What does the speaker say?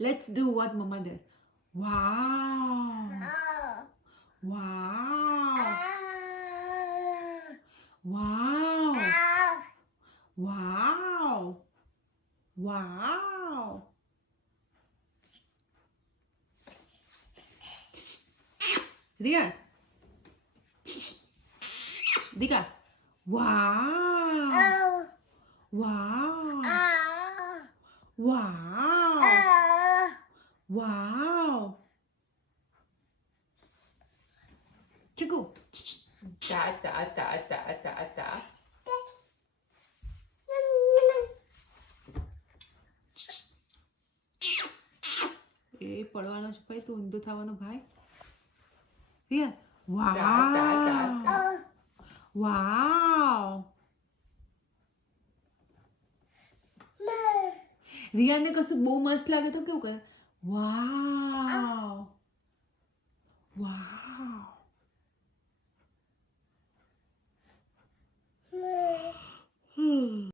Let's do what Mama does. Wow. Wow. Wow. Wow. Wow. Rian. Dika. Wow. Wow. Wow. Wow. Chiku. Ta ta ta ta ta ta. એ પડવાનો છે ભાઈ તું ઊંધું થવાનો ભાઈ રિયા વાવ વાવ રિયાને કશું બહુ મસ્ત લાગે તો કેવું કરે વાવ વાવ